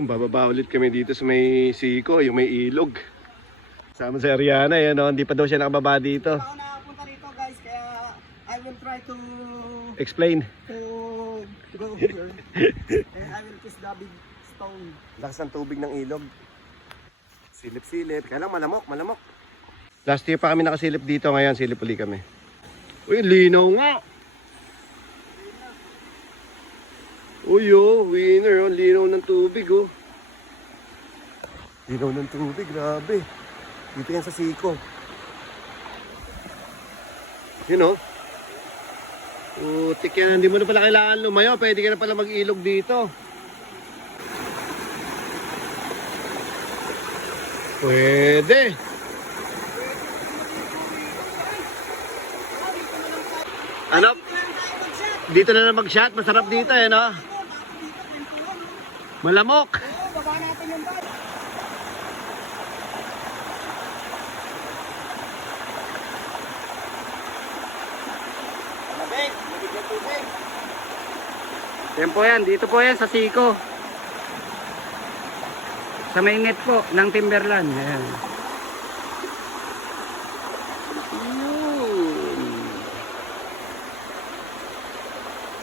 Yung bababa ulit kami dito sa may siko, yung may ilog. Sama si Ariana, yan o. Hindi pa daw siya nakababa dito. Ako nakapunta rito guys, kaya I will try to Explain. to go here. And I will kiss the big stone. Lakas ng tubig ng ilog. Silip-silip. Kaya lang malamok, malamok. Last year pa kami nakasilip dito, ngayon silip uli kami. Uy, linaw nga! Uy, oh, winner, oh, linaw ng tubig, oh. Linaw ng tubig, grabe. Dito yan sa siko. Yun, oh. Putik yan, hindi mo na pala kailangan lumayo. Pwede ka na pala mag-ilog dito. Pwede. Ano? Dito na lang mag-shot. Masarap dito eh, no? Malamok! Oo, baba natin yung bag. Malamig! Malamig. Yan dito po yan sa Siko. Sa may net po ng Timberland. Ayan.